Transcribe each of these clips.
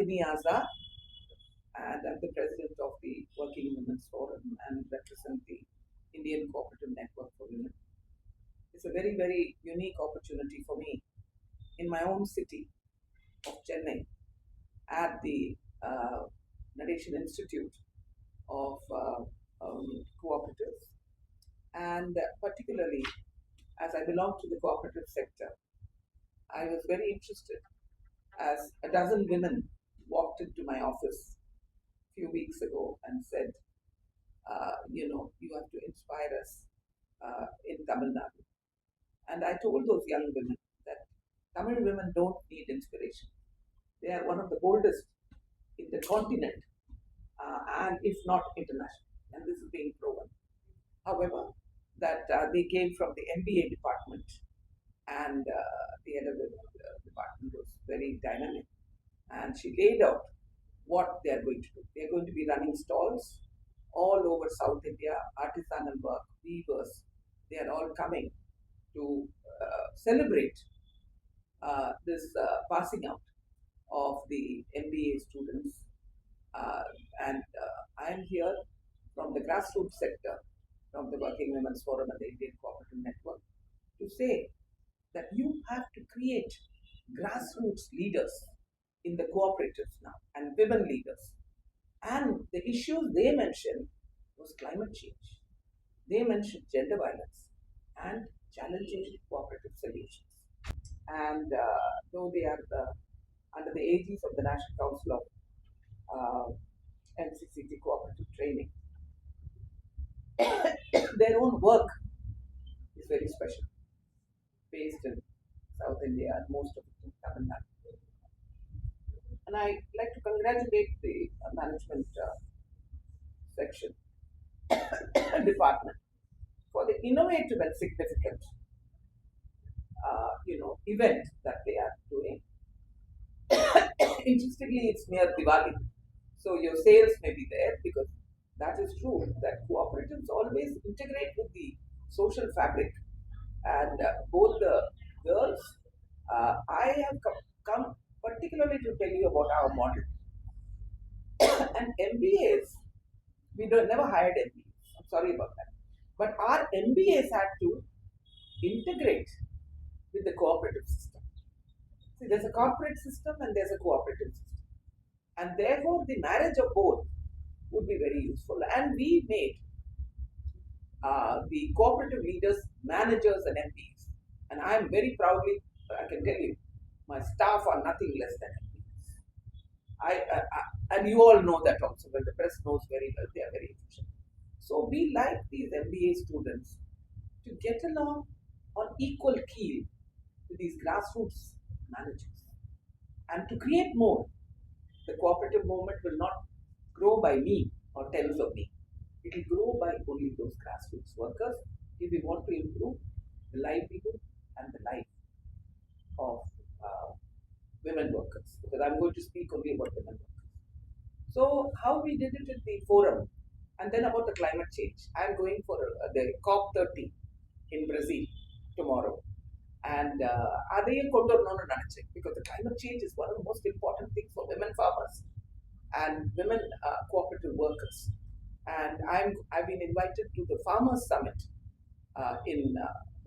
Nandini Azad, and I'm the president of the Working Women's Forum and represent the Indian Cooperative Network for Women. It's a very, very unique opportunity for me in my own city of Chennai at the Nadesian Institute of Cooperatives, and particularly as I belong to the cooperative sector, I was very interested as a dozen women walked into my office a few weeks ago and said, you have to inspire us in Tamil Nadu. And I told those young women that Tamil women don't need inspiration. They are one of the boldest in the continent, and if not international. And this is being proven. However, that they came from the MBA department, and the head of the department was very dynamic. And she laid out what they are going to do. They are going to be running stalls all over South India, artisanal work, weavers. They are all coming to celebrate this passing out of the MBA students. And I am here from the grassroots sector, from the Working Women's Forum and the Indian Cooperative Network, to say that you have to create grassroots leaders in the cooperatives now and women leaders. And the issues they mentioned was climate change. They mentioned gender violence and challenging cooperative solutions. And though they are under the aegis of the National Council of NCCT Cooperative Training, their own work is very special, based in South India and most of it in Tamil Nadu. And I like to congratulate the management section department for the innovative and significant event that they are doing. Interestingly, it's near Diwali, so your sales may be there, because that is true that cooperatives always integrate with the social fabric. And both the girls, I have come particularly to tell you about our model. And MBAs, we never hired MBAs. I'm sorry about that. But our MBAs had to integrate with the cooperative system. See, there's a corporate system and there's a cooperative system. And therefore, the marriage of both would be very useful. And we made the cooperative leaders managers and MPs. And I am very proudly, I can tell you, my staff are nothing less than MPs. And you all know that also, but the press knows very well, they are very efficient. So we like these MBA students to get along on equal keel with these grassroots managers and to create more. The cooperative movement will not grow by me or tens of me. It will grow by only those grassroots workers if we want to improve the livelihood and the life of women workers. Because I'm going to speak only about women workers. So how we did it in the forum, and then about the climate change. I'm going for the COP30 in Brazil tomorrow. And அதையும் கொண்டு வரணும்னு நினைச்சேன், because the climate change is one of the most important things for women farmers and women cooperative workers. And I've been invited to the Farmers Summit in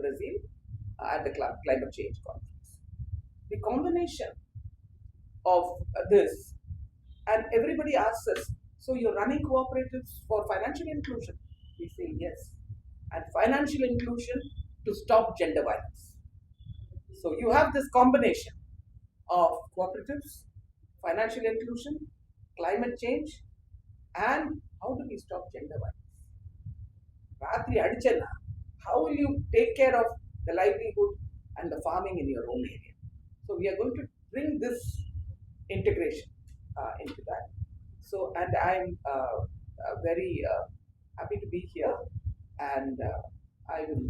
Brazil at the climate change conference. The combination of this, and everybody asks us, so you're running cooperatives for financial inclusion? We say yes. And financial inclusion to stop gender violence. So you have this combination of cooperatives, financial inclusion, climate change, and how do we stop gender violence? Ratri adichana, how will you take care of the livelihood and the farming in your own area? So we are going to bring this integration into that. So, and I'm very happy to be here, and I will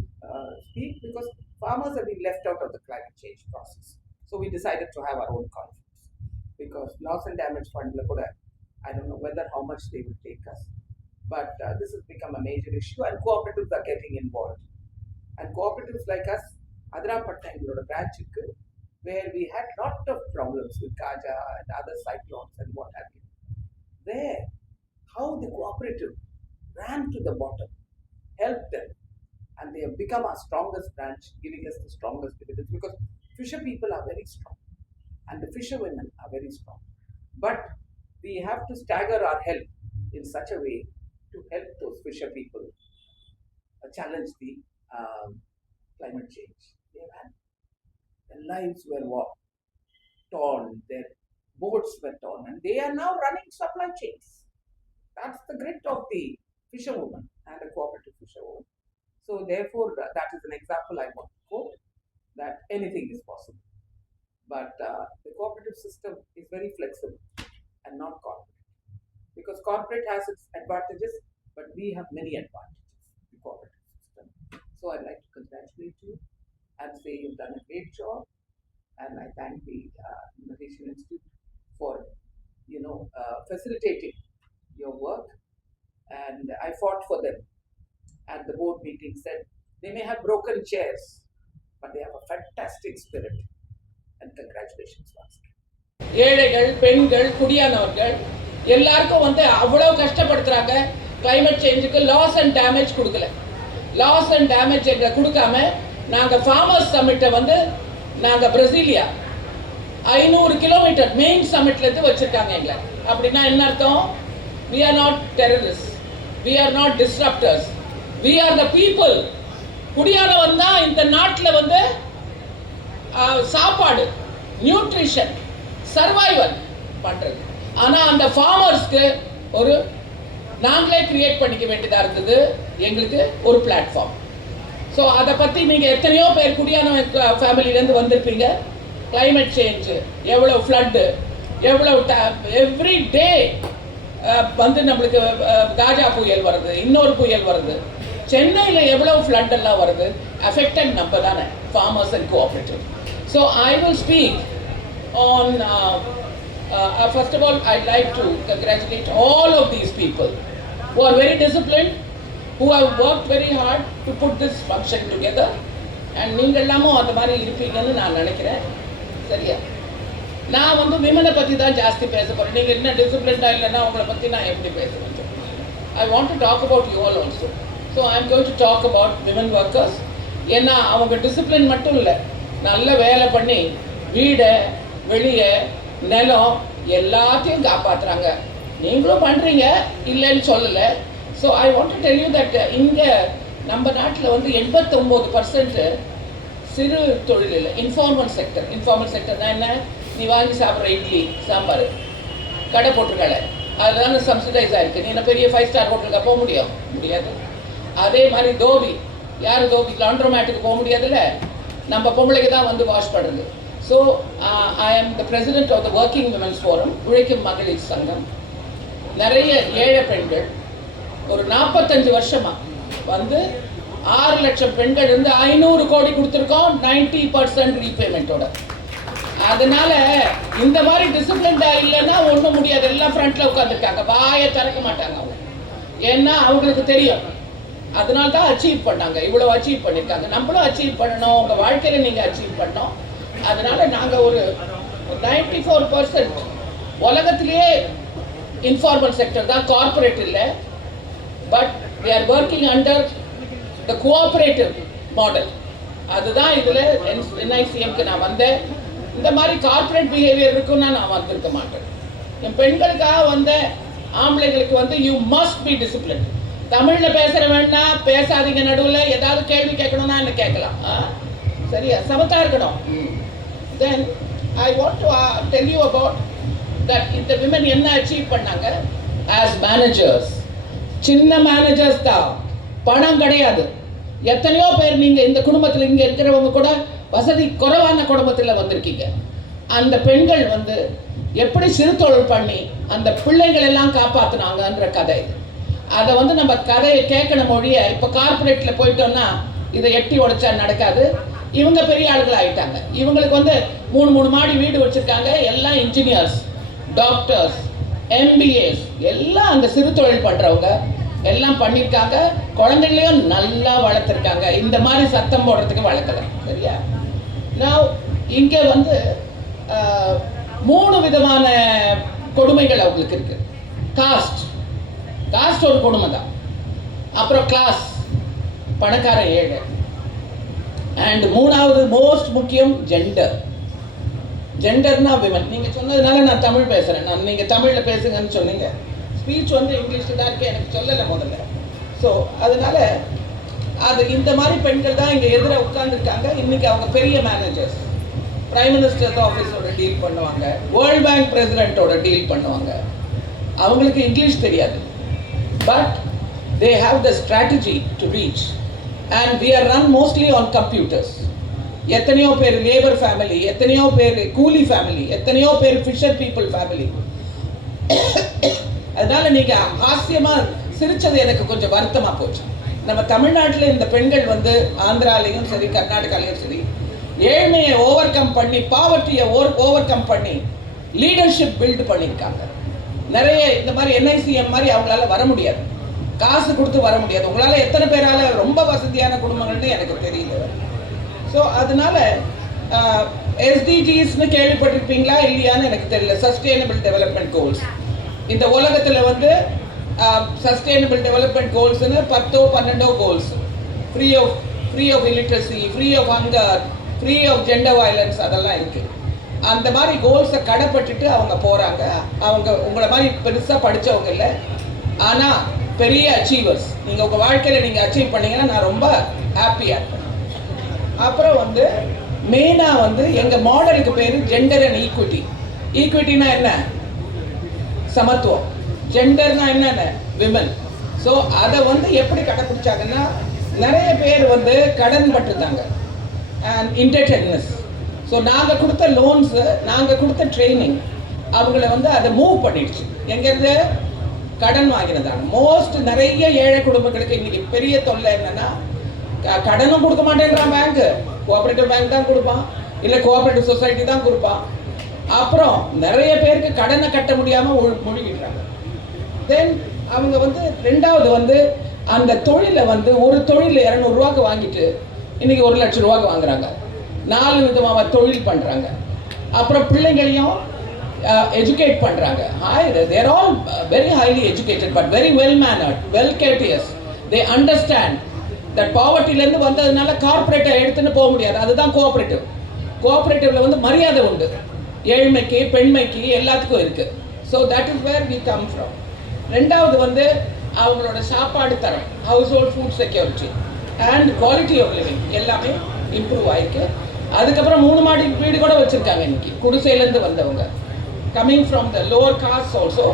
speak because farmers have been left out of the climate change process. So we decided to have our own conference, because loss and damage fund, I don't know whether how much they will take us, but this has become a major issue, and cooperatives are getting involved. And cooperatives like us, Adra Patna, எங்களோட branch இருக்கு, where we had lot of problems with Kaja and other cyclones and what have you. There, how the cooperative ran to the bottom, helped them, and they have become our strongest branch, giving us the strongest dividends, because fisher people are very strong and the fisherwomen are very strong. But we have to stagger our help in such a way to help those fisher people challenge the climate change. Their lives were torn, their boats were torn, and they are now running supply chains. That's the grit of the fisherwoman and a cooperative fisherwoman. So therefore, that is an example I want to quote, that anything is possible. But the cooperative system is very flexible and not corporate. Because corporate has its advantages, but we have many advantages, the cooperative system. So I'd like to congratulate you and say you've done a great job. And I thank the Innovation Institute for, facilitating your work. And I fought for them. At the board meeting said, they may have broken chairs, but they have a fantastic spirit. And congratulations once again. ஏழைகள், பெண்கள், குடியானவர்கள் எல்லாருக்கும் அவ்வளவு கஷ்டப்படுத்துறாங்க. கிளைமேட் சேஞ்சுக்கு loss and damage கொடுக்கல. Loss and damage எங்களை கொடுக்காம நாங்கள் ஃபார்மர்ஸ் சமிட்டை நாங்கள் பிரசீலியா 500 கிலோமீட்டர் மெயின் சமிட்லேருந்து வச்சுருக்காங்க எங்களை. அப்படின்னா என்ன அர்த்தம்? we are not terrorists, we are not disruptors, we are the people. குடியானவன் தான் இந்த நாட்டில் சாப்பாடு, நியூட்ரிஷன், சர்வைவல் பண்ணுறது. ஆனால் அந்த ஃபார்மர்ஸ்க்கு நாங்களே கிரியேட் பண்ணிக்க வேண்டியதாக இருந்தது, எங்களுக்கு ஒரு பிளாட்ஃபார்ம். ஸோ அதை பற்றி நீங்கள் எத்தனையோ பேர் குடியானவன் ஃபேமிலியிலேருந்து வந்திருப்பீங்க. கிளைமேட் சேஞ்சு, எவ்வளோ ஃப்ளட்டு, எவ்வளோ எவ்ரி டே நம்மளுக்கு காஜா புயல் வருது, இன்னொரு புயல் வருது. சென்னையில் எவ்வளோ ஃப்ளட் எல்லாம் வருது, அஃபெக்டட் நம்ம தானே, farmers and cooperative. So I will speak on first of all, I'd like to congratulate all of these people who are very disciplined, who have worked very hard to put this function together, and நீங்க எல்லாமும் அந்த மாதிரி இருப்பீங்கன்னு நான் நினைக்கிறேன். சரியா? நான் விமனை பற்றி தான் ஜாஸ்தி பேச போகிறேன். நீங்கள் என்ன டிசிப்ளின்டாக இல்லைன்னா உங்களை பற்றி நான் எப்படி பேசுவேன்? I want to talk about you all also. So I'm going to talk about women workers. ஏன்னா அவங்க டிசிப்ளின் மட்டும் இல்லை, நல்ல வேலை பண்ணி வீடை, வெளியே, நிலம் எல்லாத்தையும் காப்பாற்றுறாங்க. நீங்களும் பண்ணுறீங்க, இல்லைன்னு சொல்லலை. So I want to tell you that இங்கே நம்ம நாட்டில் 89% சிறு தொழில் இல்லை, இன்ஃபார்மல் செக்டர். இன்ஃபார்மல் செக்டர்னா என்ன? நீ வாங்கி சாப்பிட்ற இட்லி சாம்பார், கடை போட்டிருக்கடை, அதுதானே சப்சிடைஸ் ஆகிருக்கு. நீ என்ன பெரிய 5 ஸ்டார் ஹோட்டலுக்கு போக முடியாது. அதே மாதிரி தோபி, யார் தோபி? லாண்ட்ரோமேட்டுக்கு போக முடியாதுல்ல, நம்ம பொம்பளைக்கு தான் வாஷ் பண்ணுறது. So, I am the president of the Working Women's Forum, உழைக்கும் மகளிர் சங்கம். நிறைய ஏழை பெண்கள் 45 வருஷமா 6 லட்சம் பெண்கள் 500 கோடி கொடுத்துருக்கோம், 90% ரீபேமெண்ட்டோட. அதனால இந்த மாதிரி டிசிப்ளின்டா இல்லைன்னா ஒன்றும் முடியாது. எல்லாம் ஃப்ரண்ட்ல உட்காந்துருக்காங்க, வாயை திறக்க மாட்டாங்க அவங்க. ஏன்னா அவங்களுக்கு தெரியும், அதனால தான் அச்சீவ் பண்ணாங்க, இவ்வளோ அச்சீவ் பண்ணியிருக்காங்க. நம்மளும் அச்சீவ் பண்ணணும், உங்கள் வாழ்க்கையில் நீங்கள் அச்சீவ் பண்ணணும். அதனால நாங்கள் 94% உலகத்திலேயே இன்ஃபார்மல் செக்டர் தான், கார்பரேட் இல்லை. But we are working under the cooperative model. அதுதான் இதில் NICMக்கு நான் வந்தேன். இந்த மாதிரி கார்பரேட் பிஹேவியர் இருக்குன்னா நான் வந்திருக்க மாட்டேன். என் பெண்களுக்காக ஆம்பளைங்களுக்கு யூ மஸ்ட் பி டிசிப்ளின். தமிழில் பேசுகிற வேணா பேசாதீங்க, நடுவில் ஏதாவது கேள்வி கேட்கணும்னா என்ன கேட்கலாம், சரியா? சமத்தா இருக்கணும். Then I want to tell you about that இந்த women என்ன அச்சீவ் பண்ணாங்க as managers. சின்ன மேனேஜர்ஸ் தான், பணம் கிடையாது. எத்தனையோ பேர் நீங்கள் இந்த குடும்பத்தில் இங்கே இருக்கிறவங்க கூட வசதி குறைவான குடும்பத்தில் வந்திருக்கீங்க. அந்த பெண்கள் எப்படி சிறு தொழில் பண்ணி அந்த பிள்ளைகள் எல்லாம் காப்பாற்றினாங்கன்ற கதை. அதை நம்ம கதையை கேட்கணும் மொழிய. இப்போ கார்பரேட்டில் போயிட்டோம்னா இதை எட்டி உடைச்சா நடக்காது. இவங்க பெரிய ஆளுகள் ஆகிட்டாங்க. இவங்களுக்கு 3 மாடி வீடு வச்சுருக்காங்க. எல்லாம் இன்ஜினியர்ஸ், டாக்டர்ஸ், MBAs, எல்லாம் அந்த சிறு தொழில் பண்ணுறவங்க எல்லாம் பண்ணியிருக்காங்க. குழந்தைகளையும் நல்லா வளர்த்துருக்காங்க. இந்த மாதிரி சத்தம் போடுறதுக்கு வளர்க்கல, சரியா? Now இங்கே வந்து 3 விதமான கொடுமைகள் அவங்களுக்கு இருக்கு. காஸ்ட் ஒரு கொடுமை தான். அப்புறம் கிளாஸ், பணக்கார ஏழை. அண்ட் 3வது மோஸ்ட் முக்கியம் ஜெண்டர்னா விமன். நீங்கள் சொன்னதுனால நான் தமிழ் பேசுகிறேன். நீங்கள் தமிழில் பேசுங்கன்னு சொன்னீங்க. ஸ்பீச் வந்து இங்கிலீஷில் தான் இருக்கு, எனக்கு சொல்லலை முதல்ல. ஸோ அதனால அது இந்த மாதிரி பெண்கள் தான் இங்கே எதிர உட்காந்துருக்காங்க. இன்னைக்கு அவங்க பெரிய மேனேஜர்ஸ், பிரைம் மினிஸ்டர்ஸ் ஆஃபீஸோட டீல் பண்ணுவாங்க, வேர்ல்ட் பேங்க் பிரசிடென்ட்டோட டீல் பண்ணுவாங்க. அவங்களுக்கு இங்கிலீஷ் தெரியாது, but they have the strategy to reach. And we are run mostly on computers. எத்தனையோ பேர் லேபர் ஃபேமிலி, எத்தனையோ பேர் கூலி ஃபேமிலி, எத்தனையோ பேர் ஃபிஷர் பீப்புள் ஃபேமிலி. அதனால நீங்க ஹாஸ்யமா சிரிச்சது எனக்கு கொஞ்சம் வருத்தமா போச்சு. நம்ம தமிழ்நாட்டில் இந்த பெண்கள் வந்து ஆந்திராலையும் சரி, கர்நாடகாலையும் சரி, ஏழ்மையை ஓவர் கம் பண்ணி, பாவர்ட்டியை ஓவர் கம் பண்ணி லீடர்ஷிப் பில்டு பண்ணியிருக்காங்க. நிறைய இந்த மாதிரி NICM மாதிரி அவங்களால வர முடியாது, காசு கொடுத்து வர முடியாது. உங்களால் எத்தனை பேரால ரொம்ப வசதியான குடும்பங்கள்னு எனக்கு தெரியல. ஸோ அதனால SDGsன்னு கேள்விப்பட்டிருப்பீங்களா இல்லையான்னு எனக்கு தெரியல. Sustainable development goals. இந்த உலகத்தில் வந்து சஸ்டைனபிள் டெவலப்மெண்ட் கோல்ஸ்னு 10-12 goals. Free of illiteracy, free of hunger, free of gender violence, அதெல்லாம் இருக்குது. அந்த மாதிரி கோல்ஸை கடைப்பட்டுட்டு அவங்க போகிறாங்க. அவங்க உங்களை மாதிரி பெருசாக படித்தவங்க இல்லை, ஆனால் பெரிய அச்சீவர்ஸ். நீங்கள் உங்கள் வாழ்க்கையில் நீங்கள் அச்சீவ் பண்ணீங்கன்னா நான் ரொம்ப ஹாப்பியாக இருப்பேன். அப்புறம் வந்து மெயினாக வந்து எங்கள் மாடலுக்கு பேர் ஜெண்டர் அண்ட் ஈக்விட்டி. ஈக்விட்டினா என்ன? சமத்துவம். ஜெண்டர்னா என்னென்ன? விமன். ஸோ அதை வந்து எப்படி கடைப்பிடிச்சாங்கன்னா, நிறைய பேர் வந்து கடன் பட்டுருந்தாங்க அண்ட் இன்டர்டெட்னஸ். ஸோ நாங்கள் கொடுத்த லோன்ஸு, நாங்கள் கொடுத்த ட்ரைனிங் அவங்கள வந்து அதை மூவ் பண்ணிடுச்சு. எங்கேருந்து? கடன் வாங்கினதான நிறைய ஏழை குடும்பங்களுக்கு இன்னைக்கு பெரிய தொல்லை என்னன்னா, கடனும் கொடுக்க மாட்டேங்கிறான் பேங்க்கு. கோஆபரேட்டிவ் பேங்க் தான் கொடுப்பான், இல்லை கோஆபரேட்டிவ் சொசைட்டி தான் கொடுப்பான். அப்புறம் நிறைய பேருக்கு கடனை கட்ட முடியாமல் முழுகிடுறாங்க. தென் அவங்க வந்து 2வது வந்து அந்த தொழிலை வந்து ஒரு தொழில் 200 ரூபாய்க்கு வாங்கிட்டு இன்னைக்கு 1 லட்சம் ரூபாய்க்கு வாங்குறாங்க. 4 விதமாக தொழில் பண்ணுறாங்க. அப்புறம் பிள்ளைங்களையும் எஜுகேட் பண்ணுறாங்க. They're all very highly educated, but very well mannered, well courteous. They understand that பாவர்ட்டிலேருந்து வந்ததுனால கார்பரேட்டை எடுத்துன்னு போக முடியாது. அதுதான் கோஆபரேட்டிவ்ல வந்து மரியாதை உண்டு. ஏழ்மைக்கு, பெண்மைக்கு, எல்லாத்துக்கும் இருக்குது. So that is where we come from. 2வது வந்து அவங்களோட சாப்பாடு தரம், household food security and quality of living எல்லாமே இம்ப்ரூவ் ஆகிருக்கு. அதுக்கப்புறம் 3 மாடி வீடு கூட வச்சுருக்காங்க இன்னைக்கு குடிசையிலேருந்து வந்தவங்க. Coming from the lower cost also.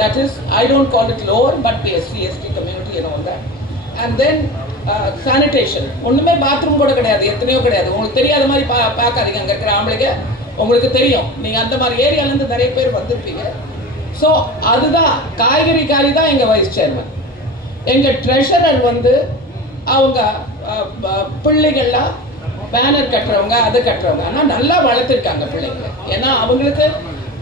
That is, I don't call it lower, but the SC/ST community and all that. And then sanitation. ஒன்றுமே பாத்ரூம் கூட கிடையாது, எத்தனையோ கிடையாது. உங்களுக்கு தெரியாத மாதிரி பார்க்காதீங்க. அங்கே இருக்கிற ஆம்பளைங்க உங்களுக்கு தெரியும், நீங்கள் அந்த மாதிரி ஏரியாலேருந்து நிறைய பேர் வந்திருப்பீங்க. ஸோ அதுதான் காய்கறி தான் எங்கள் வைஸ் சேர்மன். எங்கள் ட்ரெஷரர் வந்து அவங்க பிள்ளைகள்லாம் பேனர் கட்டுறவங்க, அது கட்டுறவங்க. ஆனால் நல்லா வளர்த்துருக்காங்க பிள்ளைங்களை. ஏன்னா அவங்களுக்கு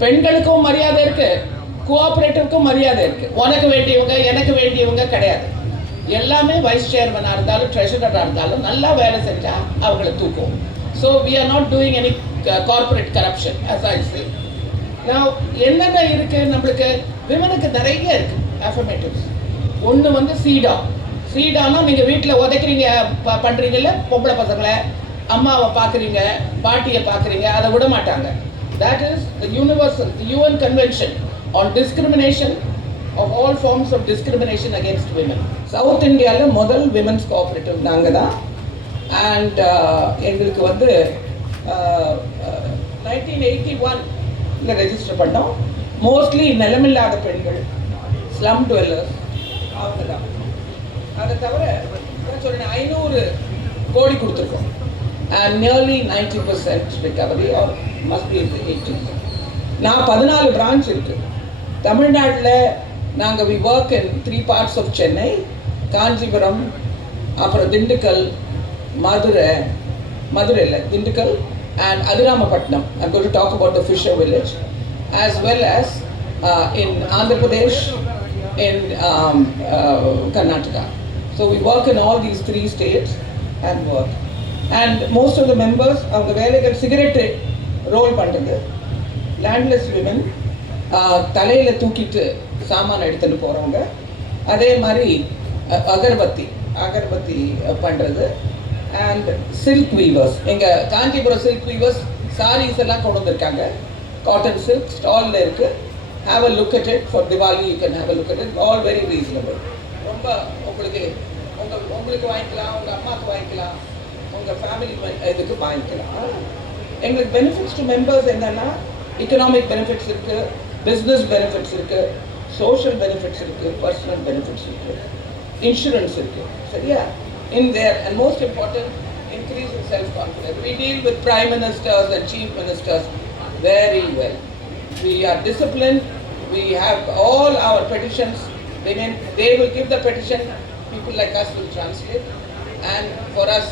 பெண்களுக்கும் மரியாதை இருக்குது, கோஆப்ரேட்டிவ்க்கும் மரியாதை இருக்குது. உனக்கு வேண்டியவங்க எனக்கு வேண்டியவங்க கிடையாது. எல்லாமே வைஸ் சேர்மனாக இருந்தாலும் ட்ரெஷரராக இருந்தாலும் நல்லா வேலை செஞ்சால் அவங்கள தூக்கும். So we are not doing any corporate corruption as I say. Now என்னென்ன இருக்குது நம்மளுக்கு? விமனுக்கு நிறைய இருக்குது அஃபர்மேட்டிவ்ஸ். ஒன்று வந்து சீடானா நீங்கள் வீட்டில் உதைக்கிறீங்க பண்ணுறீங்கல்ல, பொம்பளை பசங்களை, அம்மாவை பார்க்குறீங்க, பாட்டியை பார்க்குறீங்க, அதை விட மாட்டாங்க. That is the universal, the UN Convention on Discrimination of all forms of discrimination against women. South Indiaவில் முதல் விமென்ஸ் கோஆப்ரேட்டிவ் நாங்கள் தான். அண்ட் எங்களுக்கு வந்து 1981 ரெஜிஸ்டர் பண்ணோம். மோஸ்ட்லி நிலமில்லாத பெண்கள், ஸ்லம் டுவெல்லர்ஸ், அவங்க தான். அதை தவிர சொல்கிறேன் 500 கோடி கொடுத்துருக்கோம். And nearly 90% recovery or must be 80%. நான் 14 பிரான்ச் இருக்குது தமிழ்நாட்டில். நாங்கள் we work in 3 parts of Chennai, Kanchipuram, அப்புறம் திண்டுக்கல், மதுரை இல்லை Dindigul, and Adiramapatnam. I'm going to talk about the fisher village, as well as in Andhra Pradesh, in Karnataka. So we work in all these 3 states and work. And most of the members அவங்க வேலைகள் cigarette roll பண்ணுறது, landless women தலையில் தூக்கிட்டு சாமான் எடுத்துகிட்டு போகிறவங்க, அதே மாதிரி அகர்பத்தி பண்ணுறது, அண்ட் சில்க் வீவர்ஸ். எங்கள் காஞ்சிபுரம் சில்க் வீவர்ஸ் சாரீஸ் எல்லாம் கொண்டு வந்திருக்காங்க. காட்டன் சில்க் ஸ்டாலில் இருக்குது. Have a look at it for Diwali. You can have a look at it. All very reasonable. ரொம்ப உங்களுக்கு வாங்கிக்கலாம், உங்கள் அம்மாவுக்கு வாங்கிக்கலாம், உங்கள் ஃபேமிலி இதுக்கு வாங்கிக்கலாம். எங்களுக்கு பெனிஃபிட்ஸ் டு மெம்பர்ஸ் என்னென்னா, எக்கனாமிக் பெனிஃபிட்ஸ் இருக்குது, பிஸ்னஸ் பெனிஃபிட்ஸ் இருக்குது, சோஷியல் பெனிஃபிட்ஸ் இருக்குது, பர்சனல் பெனிஃபிட்ஸ் இருக்குது, இன்சூரன்ஸ் இருக்குது. சரியா? In there, and most important, increase in self-confidence. We deal with prime ministers and chief ministers very well. We are disciplined. We have all our petitions. They will give the petition. People like us will translate. And for us,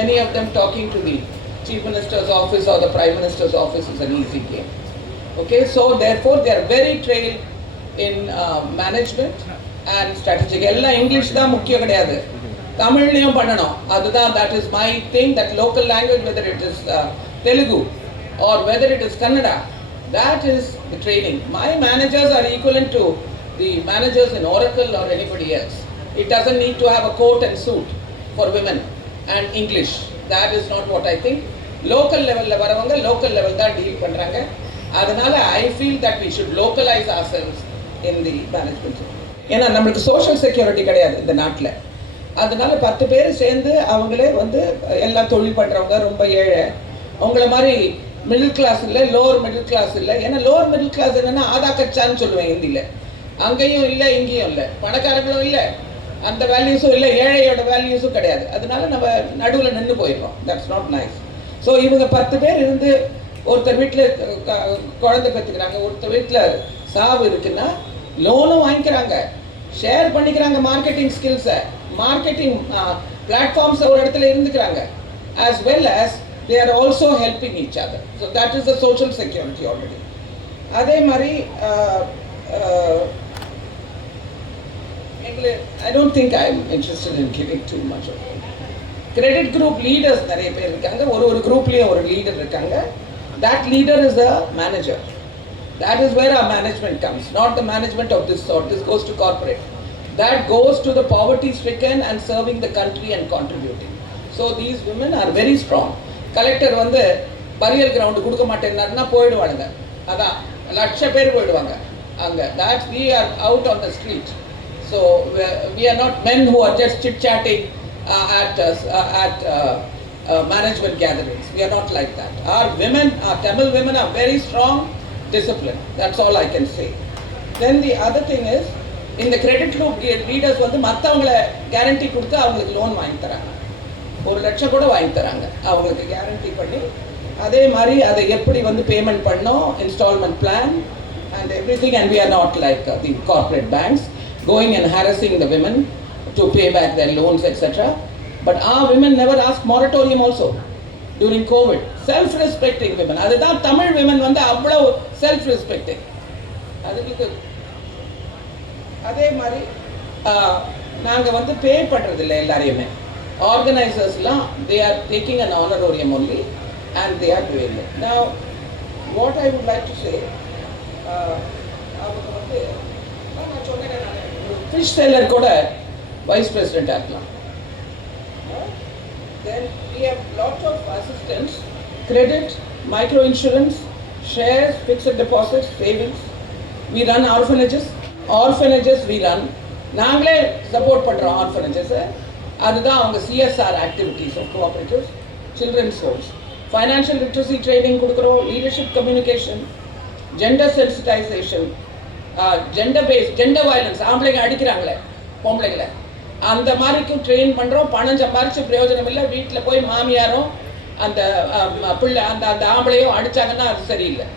many of them talking to the chief minister's office or the prime minister's office is an easy game. Okay, so therefore they are very trained in management and strategic. Ella English da mukkya kediyadu. தமிழ்லையும் பண்ணணும். அதுதான், that is my thing, that local language, whether it is Telugu or whether it is Kannada, that is the training. My managers are equivalent to the managers in Oracle or anybody else. It doesn't need to have a coat and suit for women and English. That is not what I think. Local level la varavanga local level da deal பண்றாங்க. அதனால I feel that we should localize ourselves in the management. ஏன்னா நம்மளுக்கு social security கிடையாது இந்த நாட்டில். அதனால 10 பேர் சேர்ந்து அவங்களே எல்லாம் தொழில் பண்ணுறவங்க, ரொம்ப ஏழை, அவங்கள மாதிரி மிடில் கிளாஸ் இல்லை, லோவர் மிடில் கிளாஸ் இல்லை. ஏன்னா லோவர் மிடில் கிளாஸ் என்னென்னா ஆதா கச்சான்னு சொல்லுவேன் ஹிந்தியில். அங்கேயும் இல்லை, இங்கேயும் இல்லை, பணக்காரங்களும் இல்லை, அந்த வேல்யூஸும் இல்லை, ஏழையோட வேல்யூஸும் கிடையாது. அதனால நம்ம நடுவில் நின்று போயிடுறோம். That's not nice. ஸோ இவங்க 10 பேர் இருந்து ஒருத்தர் வீட்டில் குழந்தை பெற்றுக்கிறாங்க, ஒருத்தர் வீட்டில் சாவு இருக்குன்னா லோனும் வாங்கிக்கிறாங்க, ஷேர் பண்ணிக்கிறாங்க மார்க்கெட்டிங் ஸ்கில்ஸை, மார்க்கெட்டிங் பிளாட்ஃபார்ம்ஸ் ஒரு இடத்துல இருந்துக்கிறாங்க, as well as they are also helping each other. So that is the social security already. அதே மாதிரி I don't think I'm interested in giving too much of it. Credit group leaders நிறைய பேர் இருக்காங்க. ஒரு குரூப்லேயும் ஒரு லீடர் இருக்காங்க. That leader is a manager. That is where our management comes, not the management of this sort. This goes to corporate. That goes to the poverty stricken and serving the country and contributing. So these women are very strong. Collector burial ground கொடுக்க மாட்டேன்னாருன்னா போயிடுவாங்க. அதான் லட்ச பேர் போயிடுவாங்க அங்க. That we are out on the street. So we are not men who are just chit-chatting at management gatherings. We are not like that. Our women, our Tamil women are very strong, disciplined. That's all I can say. Then the other thing is, இந்த credit group leaders மற்றவங்களை கேரண்டி கொடுத்து அவங்களுக்கு லோன் வாங்கி தராங்க. 1 லட்சம் கூட வாங்கி தராங்க அவங்களுக்கு கேரண்டி பண்ணி. அதே மாதிரி அதை எப்படி பேமெண்ட் பண்ணோம், instalment plan and everything. And we are not like the corporate banks going and harassing the women to pay back their loans etcetera. But our women never ask moratorium also during Covid. Self respecting women. அதுதான் Tamil women அவ்வளோ self respecting. அதுக்கு அதே மாதிரி நாங்கள் pay பண்ணுறதில்லை எல்லாரையுமே. ஆர்கனைசர்ஸ்லாம் they are taking an honorarium only and they are doing it. Now what I would like to say, அவங்க நான் சொன்னேன், ஃபிஷ் செல்லர் கூட வைஸ் பிரசிடெண்ட்டாக இருக்கலாம். Then we have lot of assistance, credit, micro insurance, shares, fixed deposits, savings. We run orphanages we run. நாங்களே support பண்ணுறோம் ஆர்ஃபனேஜஸை. அதுதான் அவங்க CSR activities of cooperatives, children's homes. Financial literacy training கொடுக்குறோம், leadership communication, gender sensitisation, gender violence, ஆம்பளைங்க அடிக்கிறாங்களே பொம்பளைங்களை, அந்த மாதிரிக்கும் ட்ரெயின் பண்ணுறோம். பணம் சம்பாரிச்சு பிரயோஜனம் இல்லை, வீட்டில் போய் மாமியாரும் அந்த பிள்ளை அந்த ஆம்பளையும் அடித்தாங்கன்னா அது சரியில்லை.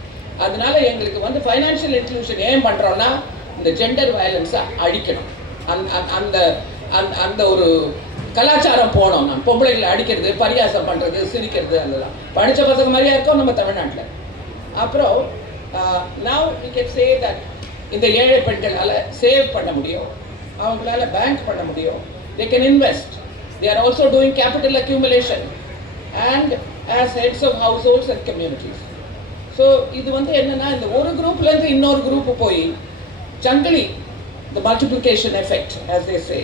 அதனால எங்களுக்கு ஃபைனான்ஷியல் இன்க்ளூஷன் ஏன் பண்ணுறோன்னா, இந்த ஜெண்டர் வயலன்ஸை அழிக்கணும். அந்த ஒரு கலாச்சாரம் போனோம். நான் பொம்பளைகளை அடிக்கிறது, பரியாசம் பண்ணுறது, சிரிக்கிறது, அதெல்லாம் படித்த பசங்க மாதிரியா இருக்கோம் நம்ம தமிழ்நாட்டில். அப்புறம் now we can say that இந்த ஏழை பெண்களால் சேவ் பண்ண முடியும், அவங்களால பேங்க் பண்ண முடியும், they can invest. They are also doing capital accumulation. and as heads of households and communities. So இது வந்து என்னன்னா இந்த ஒரு குரூப்லேருந்து இன்னொரு குரூப் போய் Jungli the multiplication effect, as they say.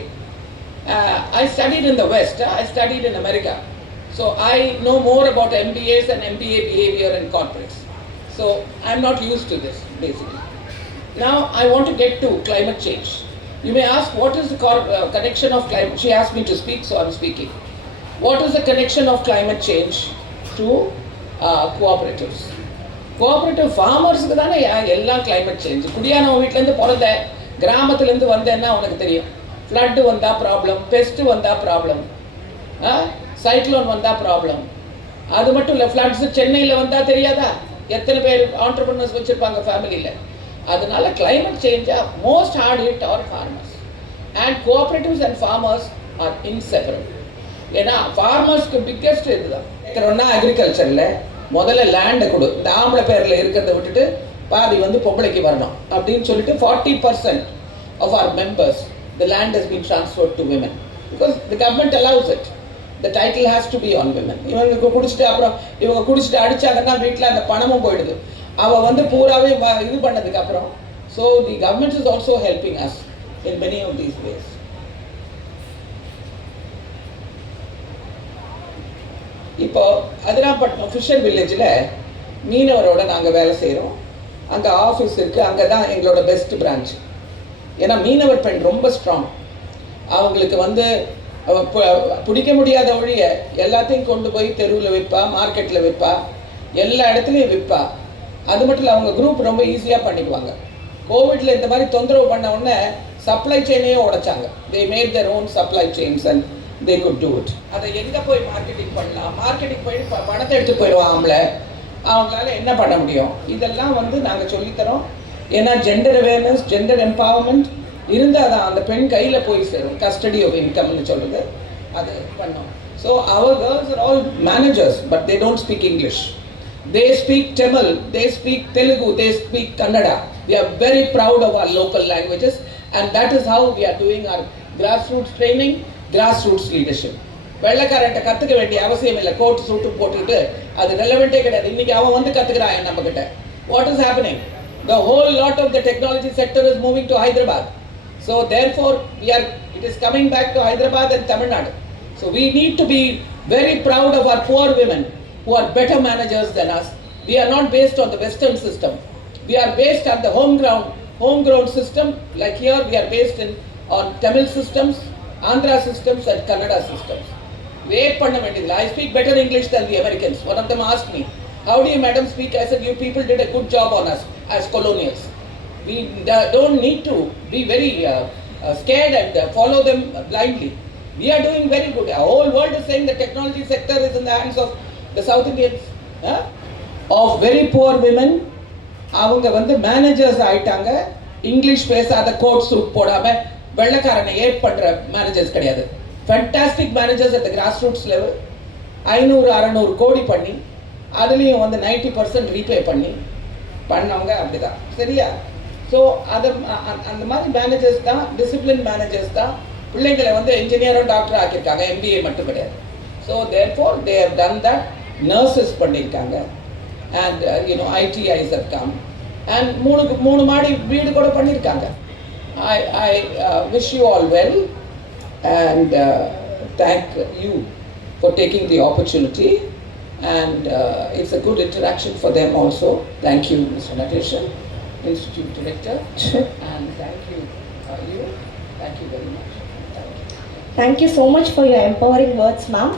I studied in the West, I studied in America. So I know more about MBAs and MBA behavior and corporates. So I'm not used to this, basically. Now I want to get to climate change. You may ask, what is the connection of climate? She asked me to speak, so I'm speaking. What is the connection of climate change to cooperatives? Cooperative farmersக்கு தானே எல்லாம் climate change. குடியான வீட்டிலேருந்து பிறந்த கிராமத்துலேருந்து வந்தேன்னா உனக்கு தெரியும். ஃப்ளட்டு வந்தால் ப்ராப்ளம், பெஸ்ட்டு வந்தால் ப்ராப்ளம், சைக்ளோன் வந்தால் ப்ராப்ளம். அது மட்டும் இல்லை, ஃப்ளட்ஸு சென்னையில் வந்தால் தெரியாதா? எத்தனை பேர் ஆண்டர்பிரினர்ஸ் வச்சுருப்பாங்க ஃபேமிலியில். அதனால climate change most hard hit are farmers and cooperatives and farmers are inseparable. ஏன்னா ஃபார்மர்ஸ்க்கு பிக்கெஸ்ட் இதுதான். கேட்குறோன்னா அக்ரிகல்ச்சரில் முதல்ல லேண்டை கொடு, இந்த ஆம்பளை பேரில் இருக்கிறத விட்டுட்டு பாதி வந்து பொம்பளைக்கு வரணும் அப்படின்னு சொல்லிட்டு 40% of our members, the land has been transferred to women because the government allows it. The title has to be on women. இவங்க குடிச்சிட்டு அப்புறம் இவங்க குடிச்சிட்டு அடிச்சாங்கன்னா வீட்டில் அந்த பணமும் போயிடுது. அவள் வந்து பூராவே இது பண்ணதுக்கு அப்புறம். So the government is also helping us in many of these ways. இப்போ அதிராம்பட்டினம் ஃபிஷர் வில்லேஜில் மீனவரோட நாங்கள் வேலை செய்கிறோம். அங்கே ஆஃபீஸ் இருக்குது, அங்கே தான் எங்களோட பெஸ்ட் பிரான்ச். ஏன்னா மீனவர் பெண் ரொம்ப ஸ்ட்ராங். அவங்களுக்கு வந்து பிடிக்க முடியாத ஒழிய எல்லாத்தையும் கொண்டு போய் தெருவில் விற்பா, மார்க்கெட்டில் விற்பா, எல்லா இடத்துலையும் விற்பா. அது மட்டும் இல்லை, அவங்க குரூப் ரொம்ப ஈஸியாக பண்ணிக்குவாங்க. கோவிடில் இந்த மாதிரி தொந்தரவு பண்ண உடனே சப்ளை செயினையே உடைச்சாங்க. They made their own supply chains and they could do it. அதை எங்கே போய் மார்க்கெட்டிங் பண்ணலாம்? மார்க்கெட்டிங் போயிட்டு பணத்தை எடுத்து போயிடுவான் ஆம்பளை. அவங்களால என்ன பண்ண முடியும்? இதெல்லாம் வந்து நாங்கள் சொல்லித்தரோம். ஏன்னா ஜெண்டர் அவேர்னஸ், ஜெண்டர் எம்பவர்மெண்ட் இருந்தால் தான் அந்த பெண் கையில் போய் சேரும். கஸ்டடி ஆஃப் இன்கம்னு சொல்லுது, அது பண்ணோம். So our girls are all managers, but they don't speak English. They speak Tamil, they speak Telugu, they speak Kannada. We are very proud of our local languages, and that is how we are doing our grassroots training, grassroots leadership. வெள்ளைக்காரன்ட்ட கற்றுக்க வேண்டிய அவசியம் இல்லை. கோட் சூட்டு போட்டுக்கிட்டு அது ரெலவெண்ட்டே கிடையாது. இன்றைக்கி அவன் வந்து கற்றுக்கிறான் நம்மக்கிட்ட. What is happening? The whole lot of the technology sector is moving to Hyderabad. So therefore it is coming back to Hyderabad and Tamil Nadu. So we need to be very proud of our poor women who are better managers than us. We are not based on the Western system. We are based on the homegrown system. Like here we are based on Tamil systems, Andhra systems and Kannada systems. Wait panna vendidilla. I speak better English than the Americans. One of them asked me, how do you madam speak? I said, you people did a good job on us as colonials. We don't need to be very scared and follow them blindly. We are doing very good. Our whole world is saying the technology sector is in the hands of the South Indians, of very poor women. அவங்க வந்து மேனேஜர்ஸ் ஆயிட்டாங்க. இங்கிலீஷ் பேசாத coat suit போடாமல் வெள்ளைக்காரனை ஏட் பண்ணுற மேனேஜர்ஸ் கிடையாது. Fantastic managers at the cross roots level 500-600 கோடி பண்ணி அதுலேயும் வந்து 90% ரீபே பண்ணவங்க அப்படி தான். சரியா? ஸோ அதை அந்த மாதிரி மேனேஜர்ஸ் தான், டிசிப்ளின் மேனேஜர்ஸ் தான் பிள்ளைங்களை வந்து இன்ஜினியரோ டாக்டர் ஆக்கியிருக்காங்க. MBA மட்டும் கிடையாது. So therefore they have done that. Nurses பண்ணியிருக்காங்க. And ITIs have come. And 3 மாடி வீடு கூட பண்ணியிருக்காங்க. I wish you all well and thank you for taking the opportunity, and it's a good interaction for them also. Thank you, Mr. Nateshan, Institute Director, and thank you you. Thank you very much. Thank you so much for your empowering words, ma'am.